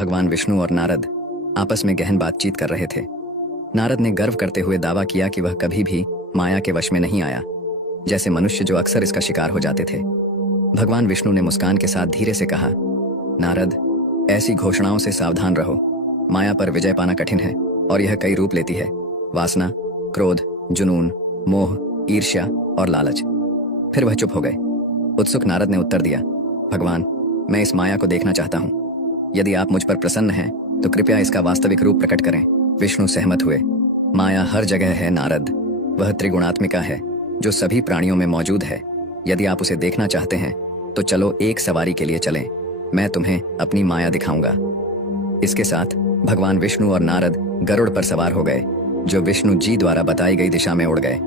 भगवान विष्णु और नारद आपस में गहन बातचीत कर रहे थे। नारद ने गर्व करते हुए दावा किया कि वह कभी भी माया के वश में नहीं आया, जैसे मनुष्य जो अक्सर इसका शिकार हो जाते थे। भगवान विष्णु ने मुस्कान के साथ धीरे से कहा, नारद, ऐसी घोषणाओं से सावधान रहो। माया पर विजय पाना कठिन है और यह कई रूप लेती है। वासना, क्रोध, जुनून, मोह, ईर्ष्या और लालच। फिर वह चुप हो गए। उत्सुक नारद ने उत्तर दिया, भगवान, मैं इस माया को देखना चाहता हूँ। यदि आप मुझ पर प्रसन्न हैं तो कृपया इसका वास्तविक रूप प्रकट करें। विष्णु सहमत हुए। माया हर जगह है नारद। वह त्रिगुणात्मिका है जो सभी प्राणियों में मौजूद है। यदि आप उसे देखना चाहते हैं तो चलो एक सवारी के लिए चलें। मैं तुम्हें अपनी माया दिखाऊंगा। इसके साथ भगवान विष्णु और नारद गरुड़ पर सवार हो गए, जो विष्णु जी द्वारा बताई गई दिशा में उड़ गए।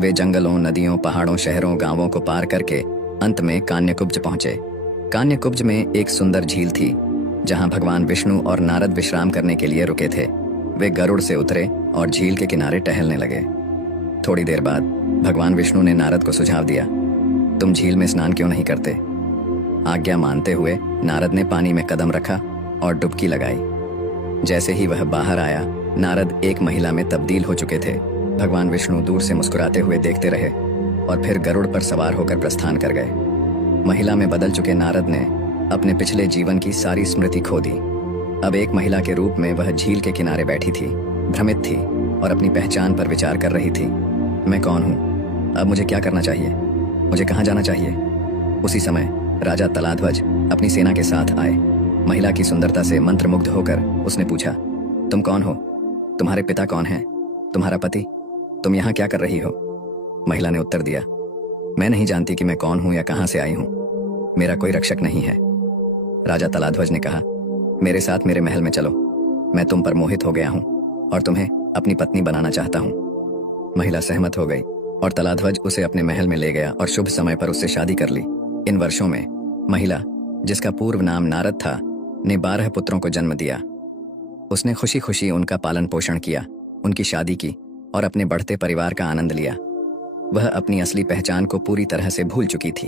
वे जंगलों, नदियों, पहाड़ों, शहरों, गांवों को पार करके अंत में कान्यकुब्ज पहुंचे। कान्यकुब्ज में एक सुंदर झील थी, जहां भगवान विष्णु और नारद विश्राम करने के लिए रुके थे। वे गरुड़ से उतरे और झील के किनारे टहलने लगे। थोड़ी देर बाद भगवान विष्णु ने नारद को सुझाव दिया, तुम झील में स्नान क्यों नहीं करते? आज्ञा मानते हुए नारद ने पानी में कदम रखा और डुबकी लगाई। जैसे ही वह बाहर आया, नारद एक महिला में तब्दील हो चुके थे। भगवान विष्णु दूर से मुस्कुराते हुए देखते रहे और फिर गरुड़ पर सवार होकर प्रस्थान कर गए। महिला में बदल चुके नारद ने अपने पिछले जीवन की सारी स्मृति खो दी। अब एक महिला के रूप में वह झील के किनारे बैठी थी, भ्रमित थी और अपनी पहचान पर विचार कर रही थी। मैं कौन हूँ? अब मुझे क्या करना चाहिए? मुझे कहाँ जाना चाहिए? उसी समय राजा तलाध्वज अपनी सेना के साथ आए। महिला की सुंदरता से मंत्रमुग्ध होकर उसने पूछा, तुम कौन हो? तुम्हारे पिता कौन हैं? तुम्हारा पति? तुम यहाँ क्या कर रही हो? महिला ने उत्तर दिया, मैं नहीं जानती कि मैं कौन हूँ या कहाँ से आई हूँ। मेरा कोई रक्षक नहीं है। राजा तलाध्वज ने कहा, मेरे साथ मेरे महल में चलो। मैं तुम पर मोहित हो गया हूँ और तुम्हें अपनी पत्नी बनाना चाहता हूँ। महिला सहमत हो गई और तलाध्वज उसे अपने महल में ले गया और शुभ समय पर उससे शादी कर ली। इन वर्षों में महिला, जिसका पूर्व नाम नारद था, ने 12 पुत्रों को जन्म दिया। उसने खुशी खुशी उनका पालन पोषण किया, उनकी शादी की और अपने बढ़ते परिवार का आनंद लिया। वह अपनी असली पहचान को पूरी तरह से भूल चुकी थी।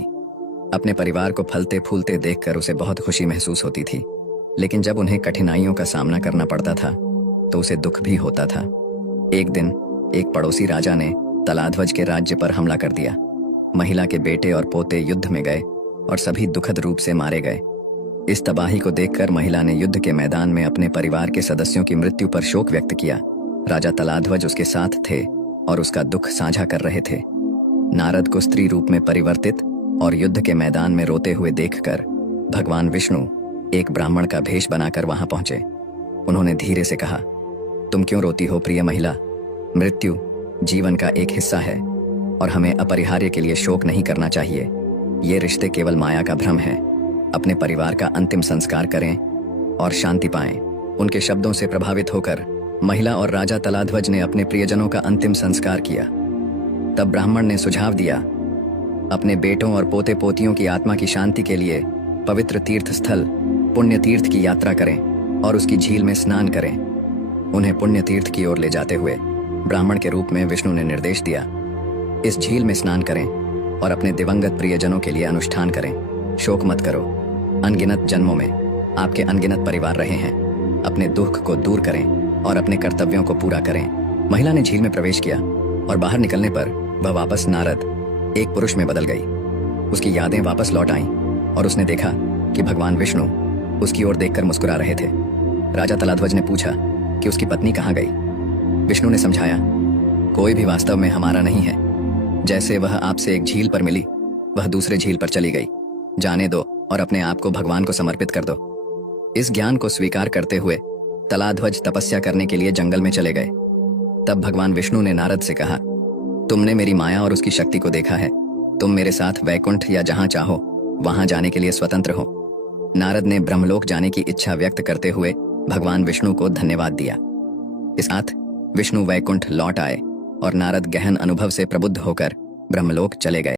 अपने परिवार को फलते फूलते देखकर उसे बहुत खुशी महसूस होती थी, लेकिन जब उन्हें कठिनाइयों का सामना करना पड़ता था तो उसे दुख भी होता था। एक दिन एक पड़ोसी राजा ने तलाध्वज के राज्य पर हमला कर दिया। महिला के बेटे और पोते युद्ध में गए और सभी दुखद रूप से मारे गए। इस तबाही को देखकर महिला ने युद्ध के मैदान में अपने परिवार के सदस्यों की मृत्यु पर शोक व्यक्त किया। राजा तलाध्वज उसके साथ थे और उसका दुख साझा कर रहे थे। नारद को स्त्री रूप में परिवर्तित और युद्ध के मैदान में रोते हुए देखकर भगवान विष्णु एक ब्राह्मण का भेष बनाकर वहां पहुंचे। उन्होंने धीरे से कहा, तुम क्यों रोती हो प्रिय महिला? मृत्यु जीवन का एक हिस्सा है और हमें अपरिहार्य के लिए शोक नहीं करना चाहिए। ये रिश्ते केवल माया का भ्रम है। अपने परिवार का अंतिम संस्कार करें और शांति पाएं। उनके शब्दों से प्रभावित होकर महिला और राजा तलाध्वज ने अपने प्रियजनों का अंतिम संस्कार किया। तब ब्राह्मण ने सुझाव दिया, अपने बेटों और पोते पोतियों की आत्मा की शांति के लिए पवित्र तीर्थ स्थल पुण्य तीर्थ की यात्रा करें और उसकी झील में स्नान करें। उन्हें पुण्य तीर्थ की ओर ले जाते हुए ब्राह्मण के रूप में विष्णु ने निर्देश दिया, इस झील में स्नान करें और अपने दिवंगत प्रियजनों के लिए अनुष्ठान करें। शोक मत करो। अनगिनत जन्मों में आपके अनगिनत परिवार रहे हैं। अपने दुख को दूर करें और अपने कर्तव्यों को पूरा करें। महिला ने झील में प्रवेश किया और बाहर निकलने पर वह वापस नारद, एक पुरुष में बदल गई। उसकी यादें वापस लौट आईं और उसने देखा कि भगवान विष्णु उसकी ओर देखकर मुस्कुरा रहे थे। राजा तलाध्वज ने पूछा कि उसकी पत्नी कहाँ गई। विष्णु ने समझाया, कोई भी वास्तव में हमारा नहीं है। जैसे वह आपसे एक झील पर मिली, वह दूसरे झील पर चली गई। जाने दो और अपने आप को भगवान को समर्पित कर दो। इस ज्ञान को स्वीकार करते हुए तलाध्वज तपस्या करने के लिए जंगल में चले गए। तब भगवान विष्णु ने नारद से कहा, तुमने मेरी माया और उसकी शक्ति को देखा है। तुम मेरे साथ वैकुंठ या जहां चाहो वहां जाने के लिए स्वतंत्र हो। नारद ने ब्रह्मलोक जाने की इच्छा व्यक्त करते हुए भगवान विष्णु को धन्यवाद दिया। इस साथ विष्णु वैकुंठ लौट आए और नारद गहन अनुभव से प्रबुद्ध होकर ब्रह्मलोक चले गए।